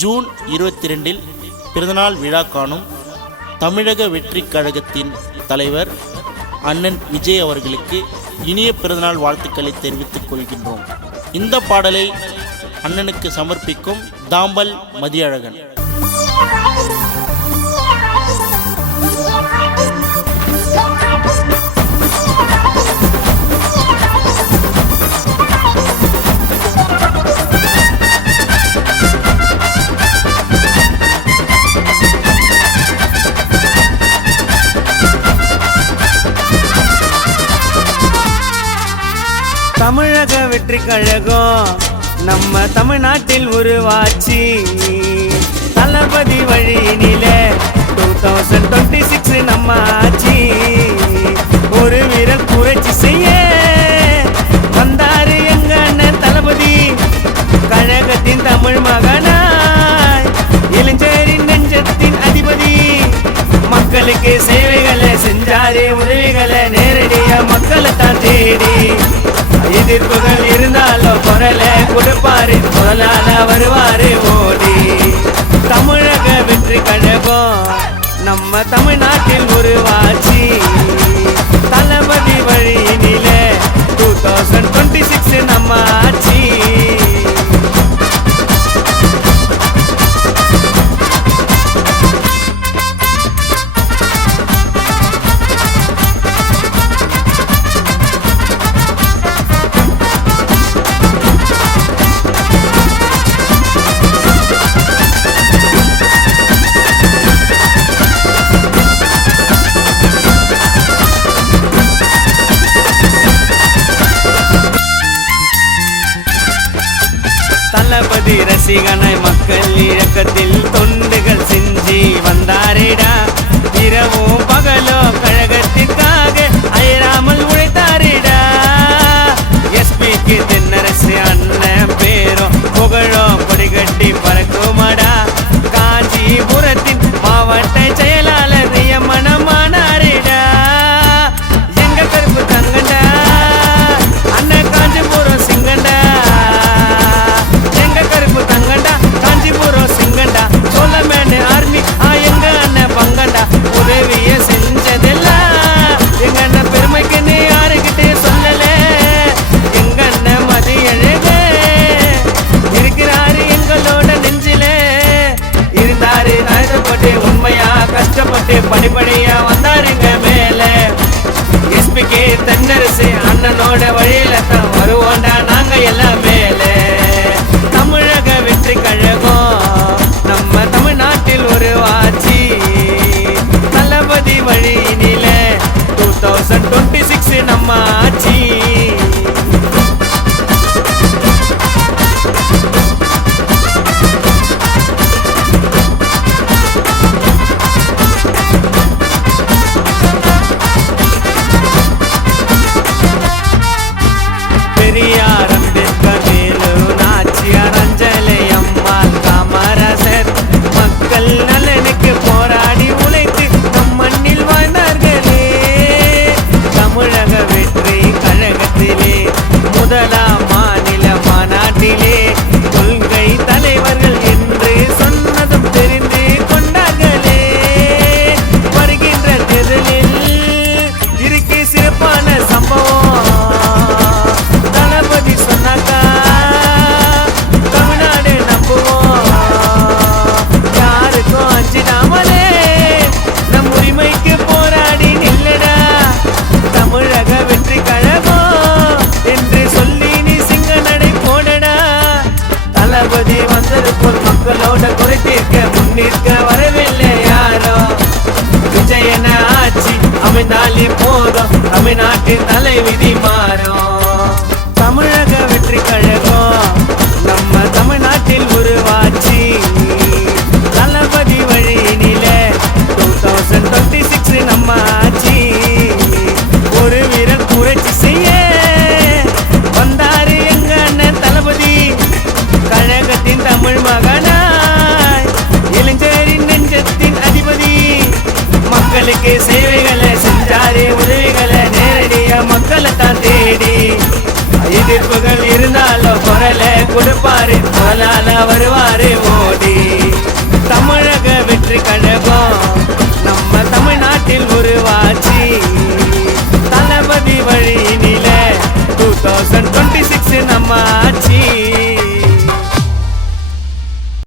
June 22 பிறந்தநாள் விழா காணும் தமிழக வெற்றி கழகத்தின் தலைவர் அண்ணன் விஜய் அவர்களுக்கு இனிய பிறந்தநாள் வாழ்த்துக்களை தெரிவித்துக் கொள்கின்றோம். இந்த பாடலை அண்ணனுக்கு சமர்ப்பிக்கும் தாம்பல் மதியழகன். தமிழக வெற்றி கழகம் நம்ம தமிழ்நாட்டில் உருவாச்சு. தளபதி வழியினிலே 2026 நம்ம ஆட்சி. ஒரு வீரர் புரட்சி செய்ய வந்தாரு எங்க அண்ணன் தளபதி. கழகத்தின் தமிழ் மகனாய் இளைஞரின் நெஞ்சத்தின் அதிபதி. மக்களுக்கு சேவைகளை செஞ்சாரு, உதவிகளை நேரடியா மக்களை தான் தேடி. எதிர்ப்புகள் இருந்தாலும் குரலை கொடுப்பாரு, முதலால வருவாரு ஓடி. தமிழக வெற்றி கழகம் நம்ம தமிழ்நாட்டில் உருவாச்சு. தளபதி வழியினிலே 2026 நம்ம ஆட்சி. தளபதி ரசிகனாய் மக்கள் இயக்கத்தில் தொண்டுகள் செஞ்சு வந்தாரிடா. இரவும் பகலோ கழகத்திற்காக அயராமல் உழைத்தாரிடா. எஸ்பிக்கு தென்னரசு அண்ணன் பேரும் புகழோ கொடிகட்டி பறக்குமாடா. காஞ்சிபுரத்தின் மாவட்ட செயலாளர் மனமானாரிடா. எங்க கருப்பு தங்கண்டா அண்ணன் காஞ்சிபுரம் சிங்கண்டா. காஞ்சிபுரம் சிங்கண்டா சோழமேடு ஆர்மி எங்க அண்ணன் பங்கண்டா. உதவிய செஞ்சதெல்லாம் எங்க அண்ணன் பெருமைக்கு நீ யாருக்கிட்டே சொல்லல. எங்க அண்ணன் மதியழக இருக்கிறாரு எங்களோட நெஞ்சிலே. இருந்தாரு தாழ்த்தப்பட்டு உண்மையா கஷ்டப்பட்டு படிப்படியா வந்தாருங்க மேல. எஸ்பிக்கு தென்னரசு அண்ணனோட வழியில தான் வருவோண்டா நாங்க எல்லாம் மேல. தமிழக வெற்றி கழகம் நம்ம தமிழ்நாட்டில் உருவாச்சு. தளபதி வழியினிலே 2026 நம்ம ஆட்சி. பெரியார் அம்பேத்கர் வேலு நாச்சியார் அஞ்சலை அம்மாள் காமராசர் மக்கள் நலனுக்கு போராடி உழைத்து நம் மண்ணில் வாழ்ந்தார்களே. தமிழக வெற்றி கழகத்திலே முதலாம் மாநில மாநாட்டிலே கொள்கை தலைவர்கள் என்று சொன்னதும் தெரிந்து கொண்டார்களே. வருகின்ற தேர்தலில் இருக்கு சிறப்பான சம்பவம். தளபதி சொன்னாக்கா தமிழ்நாடு நம்புவோம். யாருக்கும் அஞ்சிடாமலே நம் உரிமைக்கு போராடி நில்லடா. தமிழக வெற்றி கழகம் என்று சொல்லி நீ சிங்க நடை போடடா. தளபதி வந்தது போல் மக்களோட குறை தீர்க்க முன்னிற்க வரவில்லை யாரோ. விஜயன ஆட்சி அமைந்தாலே போதும் தமிழ்நாட்டின் தலைவிதி மாறும். தமிழக வெற்றி கழகம் நம்ம தமிழ்நாட்டில் உருவாச்சு. தளபதி வழியினிலே 2026 நம்ம ஆட்சி. ஒரு வீரர் புரட்சி செய்ய வந்தாரு எங்க அண்ணன் தளபதி. கழகத்தின் தமிழ் மகனாய் இளைஞரின் நெஞ்சத்தின் அதிபதி. மக்களுக்கு சேவைகளை செஞ்சாரு, உதவிகளை நேரடியா மக்களை தான் தேடி. எதிர்ப்புகள் இருந்தாலும் குரலை கொடுப்பாரு, முதலால வருவார்.